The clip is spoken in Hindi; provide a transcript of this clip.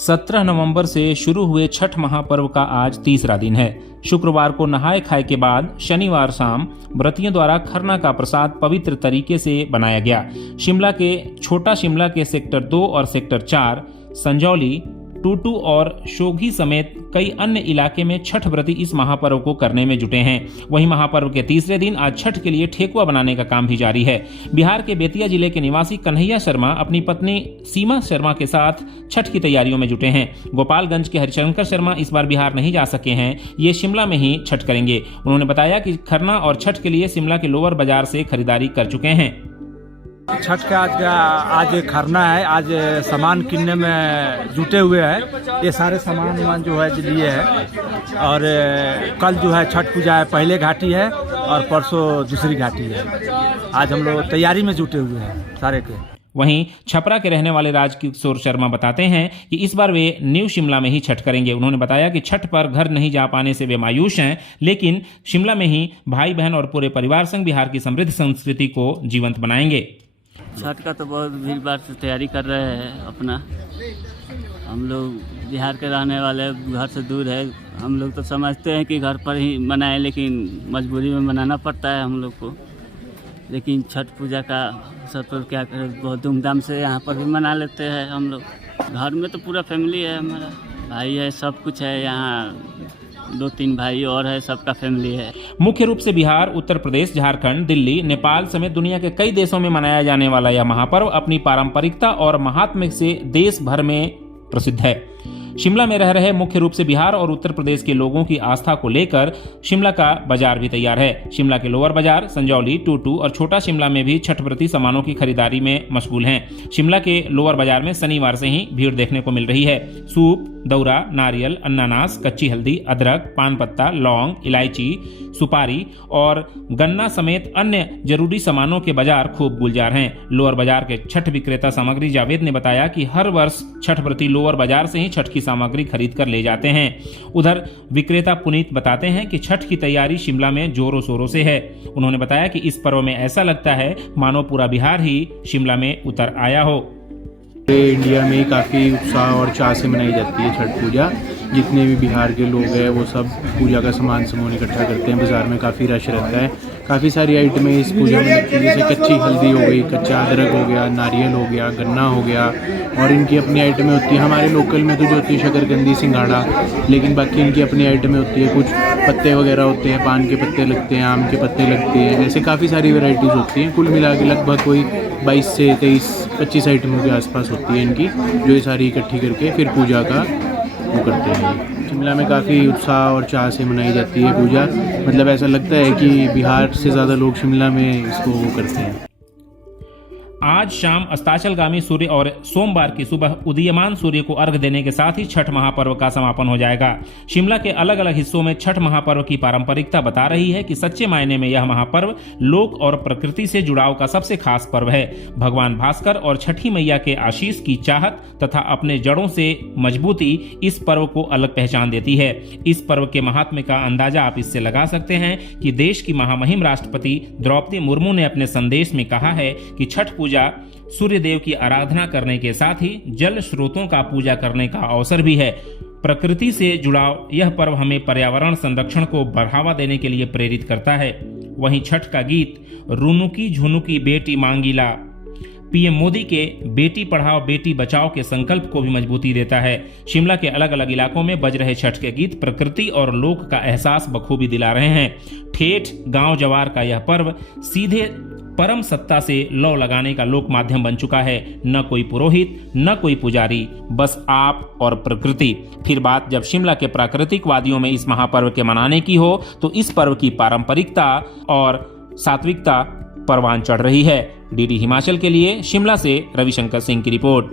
17 नवंबर से शुरू हुए छठ महापर्व का आज तीसरा दिन है। शुक्रवार को नहाय खाए के बाद शनिवार शाम व्रतियों द्वारा खरना का प्रसाद पवित्र तरीके से बनाया गया। छोटा शिमला के सेक्टर 2 और सेक्टर 4, संजौली, टूटू और शोघी समेत कई अन्य इलाके में छठ व्रती इस महापर्व को करने में जुटे हैं। वहीं महापर्व के तीसरे दिन आज छठ के लिए ठेकुआ बनाने का काम भी जारी है। बिहार के बेतिया जिले के निवासी कन्हैया शर्मा अपनी पत्नी सीमा शर्मा के साथ छठ की तैयारियों में जुटे हैं। गोपालगंज के हरिशंकर शर्मा इस बार बिहार नहीं जा सके हैं, ये शिमला में ही छठ करेंगे। उन्होंने बताया कि खरना और छठ के लिए शिमला के लोअर बाजार से खरीदारी कर चुके हैं। छठ का आज खरना है। आज सामान किनने में जुटे हुए हैं। ये सारे सामान जो है लिए है और कल जो है छठ पूजा है, पहले घाटी है और परसों दूसरी घाटी है। आज हम लोग तैयारी में जुटे हुए हैं सारे के। वहीं छपरा के रहने वाले राजकिशोर शर्मा बताते हैं कि इस बार वे न्यू शिमला में ही छठ करेंगे। उन्होंने बताया कि छठ पर घर नहीं जा पाने से वे मायूस हैं, लेकिन शिमला में ही भाई बहन और पूरे परिवार संग बिहार की समृद्ध संस्कृति को जीवंत बनाएंगे। छठ का तो बहुत भीड़ भाड़ से तैयारी कर रहे हैं अपना। हम लोग बिहार के रहने वाले, घर से दूर है। हम लोग तो समझते हैं कि घर पर ही मनाएं, लेकिन मजबूरी में मनाना पड़ता है हम लोग को। लेकिन छठ पूजा का सब पर क्या करें, बहुत धूमधाम से यहाँ पर भी मना लेते हैं हम लोग। घर में तो पूरा फैमिली है, हमारा भाई है, सब कुछ है। यहाँ 2-3 भाई और है, सबका फैमिली है। मुख्य रूप से बिहार, उत्तर प्रदेश, झारखंड, दिल्ली, नेपाल समेत दुनिया के कई देशों में मनाया जाने वाला यह महापर्व अपनी पारंपरिकता और महात्म्य से देश भर में प्रसिद्ध है। शिमला में रह रहे मुख्य रूप से बिहार और उत्तर प्रदेश के लोगों की आस्था को लेकर शिमला का बाजार भी तैयार है। शिमला के लोअर बाजार, संजौली, टूटू और छोटा शिमला में भी छठ व्रती सामानों की खरीदारी में मशगूल हैं। शिमला के लोअर बाजार में शनिवार से ही भीड़ देखने को मिल रही है। सूप, दौरा, नारियल, अनानास, कच्ची हल्दी, अदरक, पान पत्ता, लौंग, इलायची, सुपारी और गन्ना समेत अन्य जरूरी सामानों के बाजार खूब गुलजार हैं। लोअर बाजार के छठ विक्रेता सामग्री जावेद ने बताया कि हर वर्ष छठ व्रती लोअर बाजार से ही छठ की सामग्री खरीद कर ले जाते हैं। उधर विक्रेता पुनीत बताते हैं कि छठ की तैयारी शिमला में जोरों शोरों से है। उन्होंने बताया कि इस पर्व में ऐसा लगता है मानो पूरा बिहार ही शिमला में उतर आया हो। इंडिया में काफ़ी उत्साह और चाह से मनाई जाती है छठ पूजा। जितने भी बिहार के लोग हैं वो सब पूजा का सामान इकट्ठा करते हैं। बाज़ार में काफ़ी रश रहता है। काफ़ी सारी आइटमें इस पूजा में लगती है, जैसे कच्ची हल्दी हो गई, कच्चा अदरक हो गया, नारियल हो गया, गन्ना हो गया और इनकी अपनी आइटमें होती है। हमारे लोकल में तो जो होती है शकरकंदी, सिंघाड़ा, लेकिन बाकी इनकी अपनी आइटमें होती है। कुछ पत्ते वगैरह होते हैं, पान के पत्ते लगते हैं, आम के पत्ते लगते हैं, ऐसे काफ़ी सारी वैरायटीज़ होती हैं। कुल मिला के लगभग कोई 22 से 23-25 आइटमों के आसपास होती है इनकी, जो ये सारी इकट्ठी करके फिर पूजा का वो करते हैं। शिमला में काफ़ी उत्साह और चाह से मनाई जाती है पूजा। मतलब ऐसा लगता है कि बिहार से ज़्यादा लोग शिमला में इसको वो करते हैं। आज शाम अस्ताचलगामी सूर्य और सोमवार की सुबह उदीयमान सूर्य को अर्घ देने के साथ ही छठ महापर्व का समापन हो जाएगा। शिमला के अलग अलग हिस्सों में छठ महापर्व की पारंपरिकता बता रही है कि सच्चे मायने में यह महापर्व लोक और प्रकृति से जुड़ाव का सबसे खास पर्व है। भगवान भास्कर और छठी मैया के आशीष की चाहत तथा अपने जड़ों से मजबूती इस पर्व को अलग पहचान देती है। इस पर्व के महात्म्य का अंदाजा आप इससे लगा सकते हैं कि देश की महामहिम राष्ट्रपति द्रौपदी मुर्मू ने अपने संदेश में कहा है कि छठ पूजा सूर्य देव की आराधना करने के साथ ही जल स्रोतों का पूजा करने का अवसर भी है। प्रकृति से जुड़ाव यह पर्व हमें पर्यावरण संरक्षण को बढ़ावा देने के लिए प्रेरित करता है। वहीं छठ का गीत रुनुकी झुनुकी बेटी मांगीला पीएम मोदी के बेटी पढ़ाओ बेटी बचाओ के संकल्प को भी मजबूती देता है। शिमला के अलग अलग इलाकों में बज रहे छठ के गीत प्रकृति और लोक का एहसास बखूबी दिला रहे हैं। ठेठ गांव जवार का यह पर्व सीधे परम सत्ता से लौ लगाने का लोक माध्यम बन चुका है। न कोई पुरोहित, न कोई पुजारी, बस आप और प्रकृति। फिर बात जब शिमला के प्राकृतिक वादियों में इस महापर्व के मनाने की हो तो इस पर्व की पारंपरिकता और सात्विकता परवान चढ़ रही है। डीडी हिमाचल के लिए शिमला से रविशंकर सिंह की रिपोर्ट।